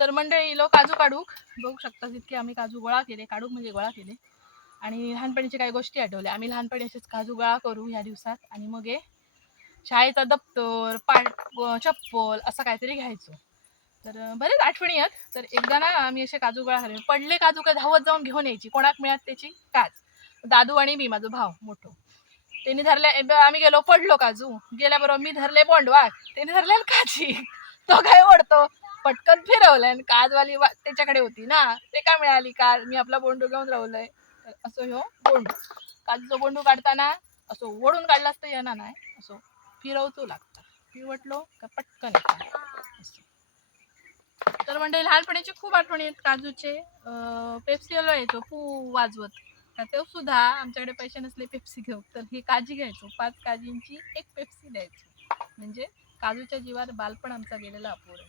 तर मंडळी इलो काजू काढूक बघू शकता, जितके आम्ही काजू गोळा केले, काढूक म्हणजे गोळा केले. आणि लहानपणीच्या काही गोष्टी आठवल्या. आम्ही लहानपणी असेच काजू गोळा करू ह्या दिवसात आणि मग शाळेचा दप्तर चप्पल असं काहीतरी घ्यायचो. तर बरेच आठवणी आहेत. तर एकदा ना आम्ही असे काजू गोळा केले, पडले काजू काय धावत जाऊन घेऊन यायची, कोणाक मिळत त्याची काज. दादू आणि मी, माझा भाव मोठो, त्यांनी धरले, आम्ही गेलो, पडलो काजू, गेल्याबरोबर मी धरले बोंडवाक, त्यांनी धरले काजी. तो काय ओढतो, पटकन फिरवलंय आणि काजवाली त्याच्याकडे होती ना, ते काय मिळाली काज, मी आपला बोंडू घेऊन राहिलोय. असं ह्यो बोंडू, काजूचा बोंडू काढताना असं ओढून काढला असतं येणार नाही, असं फिरवतो लागतं, पिवटलो का पटकन. तर म्हणजे लहानपणीची खूप आठवणी आहेत काजूचे. पेप्सीला यायचो पू वाजवत, ते सुद्धा आमच्याकडे पैसे नसले पेप्सी घेऊ, तर ही काजी घ्यायचो, 5 काजींची 1 पेप्सी द्यायचो. म्हणजे काजूच्या जीवावर बालपण आमचा गेलेला अपूर्ण.